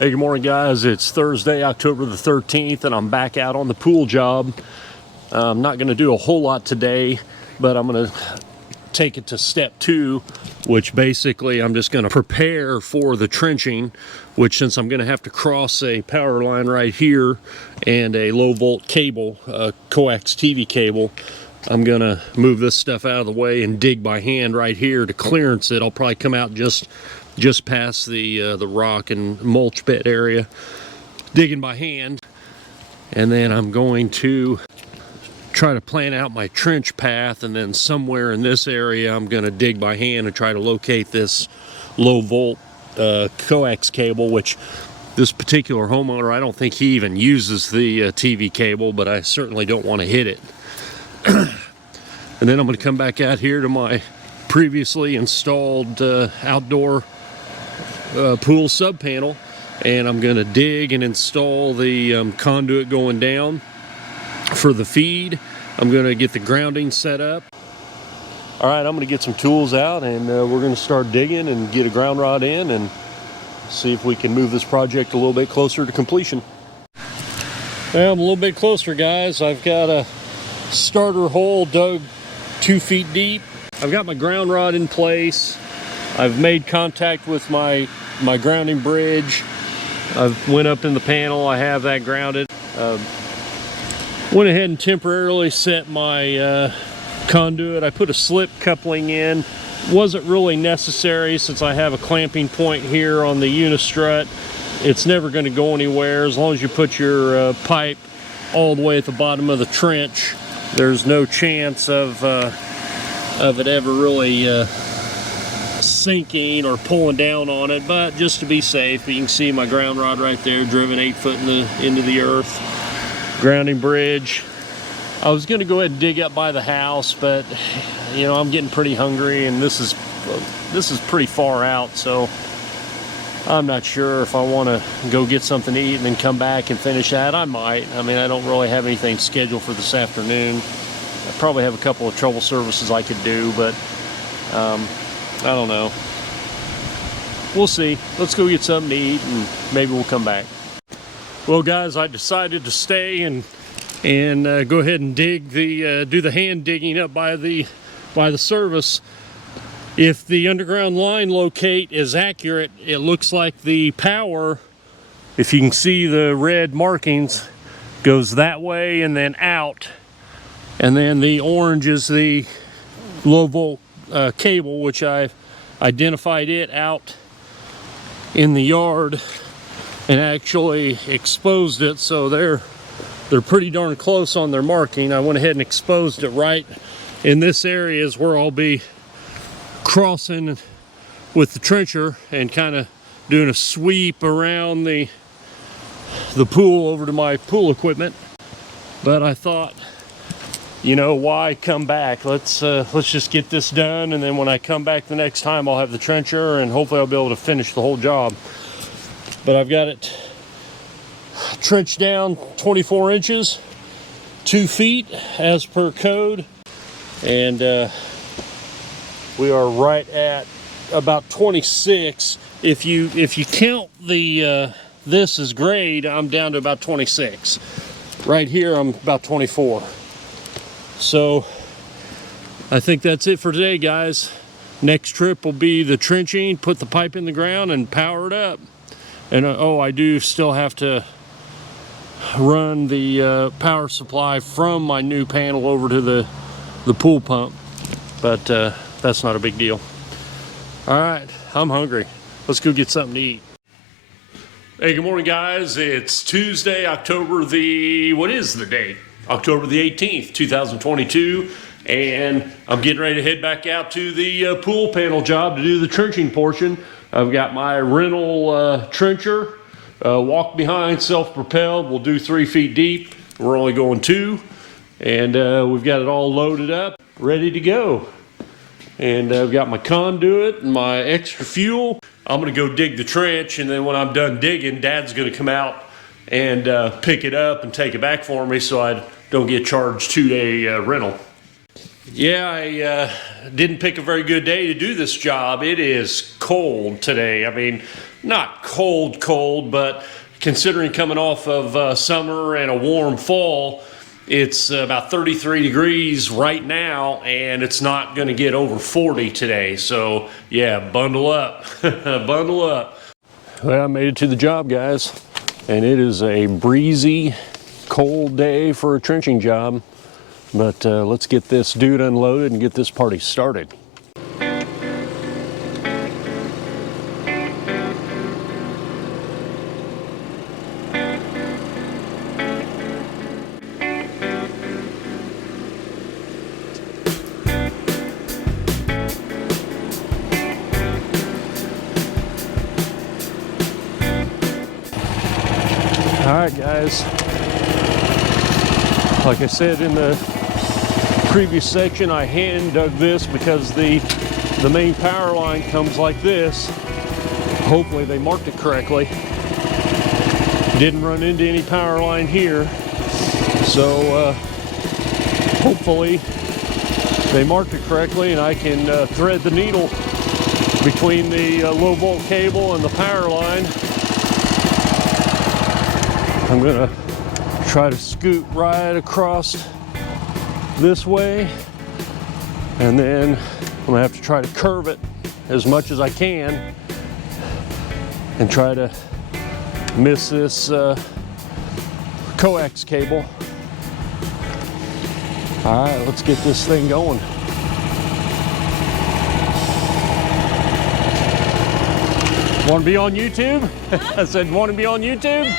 Hey, good morning, guys. It's Thursday, October the 13th, and I'm back out on the pool job. I'm not going to do a whole lot today, but I'm going to take it to step 2, which basically I'm just going to prepare for the trenching, which since I'm going to have to cross a power line right here and a low volt cable, coax TV cable, I'm going to move this stuff out of the way and dig by hand right here to clearance it. I'll probably come out just past the rock and mulch bed area, digging by hand, and then I'm going to try to plan out my trench path, and then somewhere in this area I'm going to dig by hand and try to locate this low volt coax cable, which this particular homeowner, I don't think he even uses the TV cable, but I certainly don't want to hit it. And then I'm going to come back out here to my previously installed outdoor pool sub panel, and I'm going to dig and install the conduit going down for the feed. I'm going to get the grounding set up. All right, I'm going to get some tools out, and we're going to start digging and get a ground rod in and see if we can move this project a little bit closer to completion. Well, I'm a little bit closer, guys. I've got a starter hole dug 2 feet deep. I've got my ground rod in place. I've made contact with my grounding bridge. I've went up in the panel. I have that grounded. Went ahead and temporarily set my conduit. I put a slip coupling in. Wasn't really necessary since I have a clamping point here on the unistrut. It's never going to go anywhere as long as you put your pipe all the way at the bottom of the trench. There's no chance of it ever really sinking or pulling down on it, but just to be safe, you can see my ground rod right there, driven 8 foot into the earth. Grounding bridge. I was going to go ahead and dig up by the house, but you know, I'm getting pretty hungry, and this is pretty far out, so I'm not sure if I want to go get something to eat and then come back and finish that. I might. I mean, I don't really have anything scheduled for this afternoon. I probably have a couple of trouble services I could do, but I don't know. We'll see. Let's go get something to eat, and maybe we'll come back. Well, guys, I decided to stay and go ahead and dig do the hand digging up by the service. If the underground line locate is accurate, it looks like the power, if you can see the red markings, goes that way and then out, and then the orange is the low volt cable, which I've identified it out in the yard and actually exposed it, so they're pretty darn close on their marking. I went ahead and exposed it right in this area is where I'll be crossing with the trencher and kind of doing a sweep around the pool over to my pool equipment. But I thought, you know, why come back? Let's just get this done, and then when I come back the next time, I'll have the trencher, and hopefully I'll be able to finish the whole job. But I've got it trenched down 24 inches, 2 feet as per code, and we are right at about 26. If you count the this as grade, I'm down to about 26. Right here, I'm about 24. So I think that's it for today, guys. Next trip will be the trenching, put the pipe in the ground, and power it up. And oh, I do still have to run the power supply from my new panel over to the pool pump, but that's not a big deal. All right, I'm hungry. Let's go get something to eat. Hey, good morning, guys. It's Tuesday, October the, what is the date? October the 18th, 2022, and I'm getting ready to head back out to the pool panel job to do the trenching portion. I've got my rental trencher, walk behind, self-propelled. We'll do 3 feet deep. We're only going 2, and we've got it all loaded up, ready to go. And I've got my conduit and my extra fuel. I'm gonna go dig the trench, and then when I'm done digging, Dad's gonna come out and pick it up and take it back for me so I don't get charged 2-day rental. Yeah, I didn't pick a very good day to do this job. It is cold today. I mean, not cold, cold, but considering coming off of summer and a warm fall, it's about 33 degrees right now, and it's not going to get over 40 today. So, yeah, bundle up. Bundle up. Well, I made it to the job, guys, and it is a breezy, cold day for a trenching job. But let's get this dude unloaded and get this party started. All right, guys. Like I said in the previous section, I hand dug this because the main power line comes like this. Hopefully they marked it correctly. Didn't run into any power line here, so hopefully they marked it correctly and I can thread the needle between the low volt cable and the power line. I'm gonna try to scoot right across this way, and then I'm gonna have to try to curve it as much as I can and try to miss this coax cable. All right, let's get this thing going. Want to be on YouTube? I said, want to be on YouTube?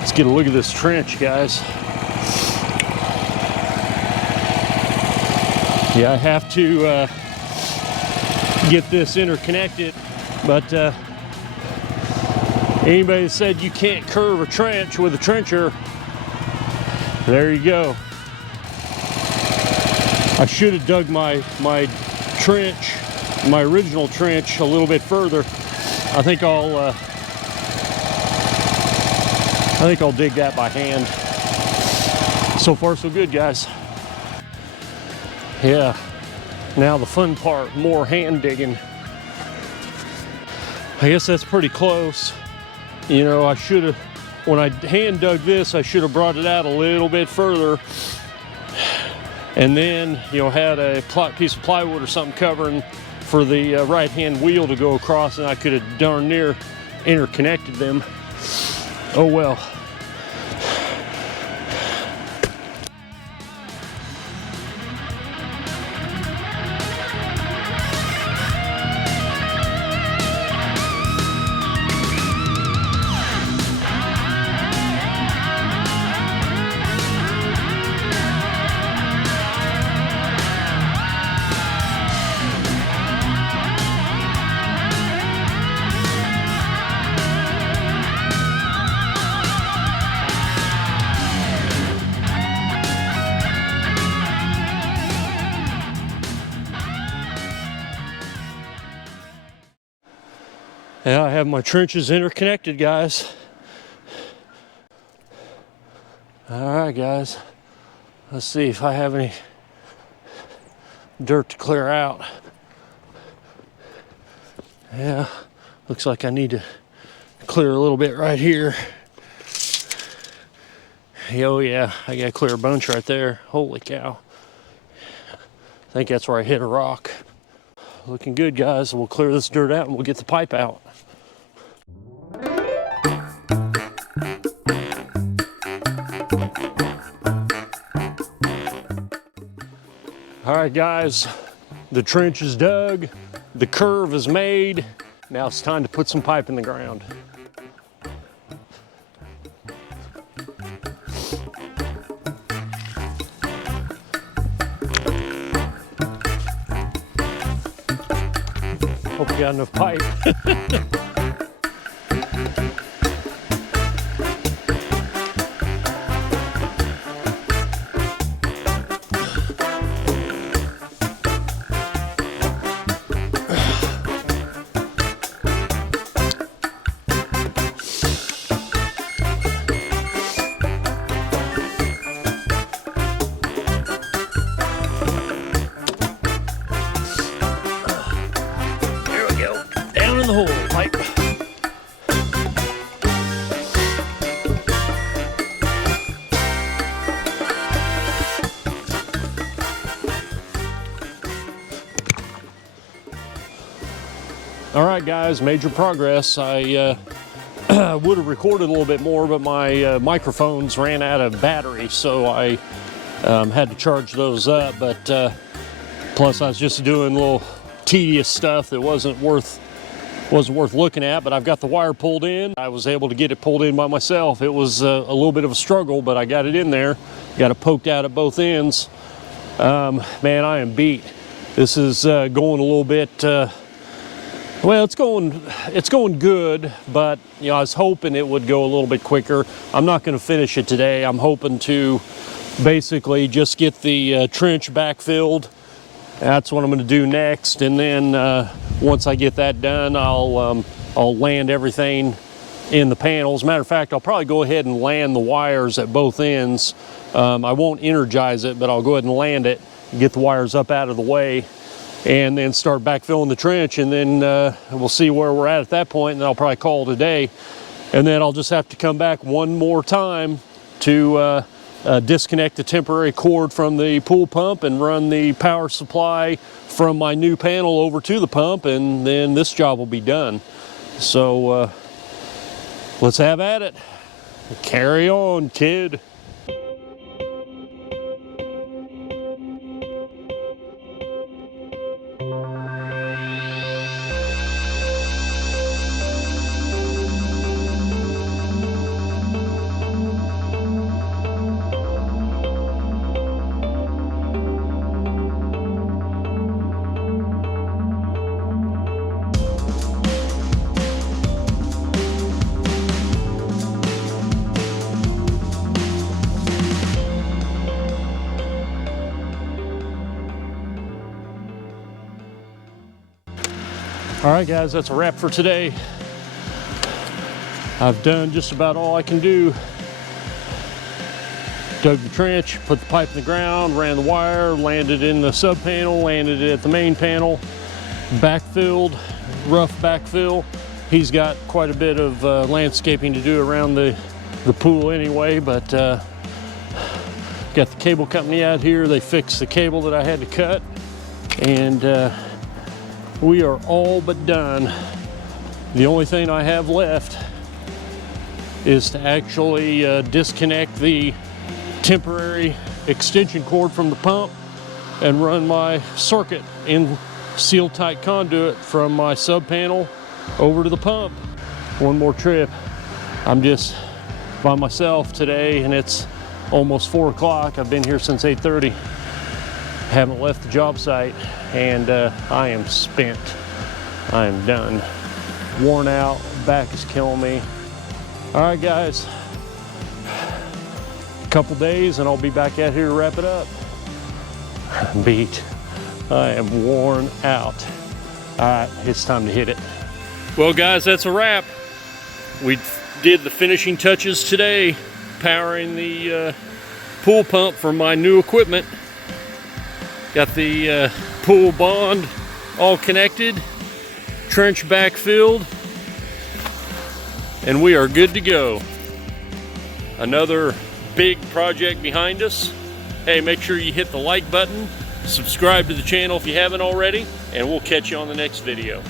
Let's get a look at this trench, guys. Yeah, I have to get this interconnected, but anybody that said you can't curve a trench with a trencher, there you go. I should have dug my trench, my original trench, a little bit further. I think I'll dig that by hand. So far, so good, guys. Yeah, now the fun part, more hand digging. I guess that's pretty close. You know, I should have, when I hand dug this, I should have brought it out a little bit further and then, you know, had a piece of plywood or something covering for the right-hand wheel to go across, and I could have darn near interconnected them. Oh well. Yeah, I have my trenches interconnected, guys. All right, guys. Let's see if I have any dirt to clear out. Yeah, looks like I need to clear a little bit right here. Oh yeah, I got to clear a bunch right there. Holy cow. I think that's where I hit a rock. looking good, guys. We'll clear this dirt out and we'll get the pipe out. All right, guys, the trench is dug, the curve is made. Now it's time to put some pipe in the ground. Hope you got enough pipe. Down in the hole, pipe. All right, guys, major progress. I would have recorded a little bit more, but my microphones ran out of battery, so I had to charge those up. But plus, I was just doing little tedious stuff that wasn't worth looking at. But I've got the wire pulled in. I was able to get it pulled in by myself. It was a little bit of a struggle, but I got it in there. Got it poked out at both ends. Man, I am beat. This is going a little bit. Well, it's going good, but you know, I was hoping it would go a little bit quicker. I'm not going to finish it today. I'm hoping to basically just get the trench backfilled. That's what I'm going to do next, and then once I get that done, I'll land everything in the panels. Matter of fact, I'll probably go ahead and land the wires at both ends. I won't energize it, but I'll go ahead and land it, get the wires up out of the way, and then start backfilling the trench, and then we'll see where we're at that point, and then I'll probably call it a day. And then I'll just have to come back one more time to disconnect the temporary cord from the pool pump and run the power supply from my new panel over to the pump, and then this job will be done. So let's have at it. Carry on, kid. All right, guys, that's a wrap for today. I've done just about all I can do. Dug the trench, put the pipe in the ground, ran the wire, landed in the sub panel, landed it at the main panel, backfilled, rough backfill. He's got quite a bit of landscaping to do around the pool anyway, but got the cable company out here. They fixed the cable that I had to cut, and we are all but done. The only thing I have left is to actually disconnect the temporary extension cord from the pump and run my circuit in seal tight conduit from my sub panel over to the pump. One more trip. I'm just by myself today, and it's almost 4 o'clock. I've been here since 8:30. Haven't left the job site, and I am spent. I am done. Worn out, back is killing me. All right, guys, a couple days and I'll be back out here to wrap it up. I'm beat. I am worn out. All right, it's time to hit it. Well, guys, that's a wrap. We did the finishing touches today, powering the pool pump for my new equipment. Got the pool bond all connected, trench backfilled, and we are good to go. Another big project behind us. Hey, make sure you hit the like button, Subscribe to the channel if you haven't already, and we'll catch you on the next video.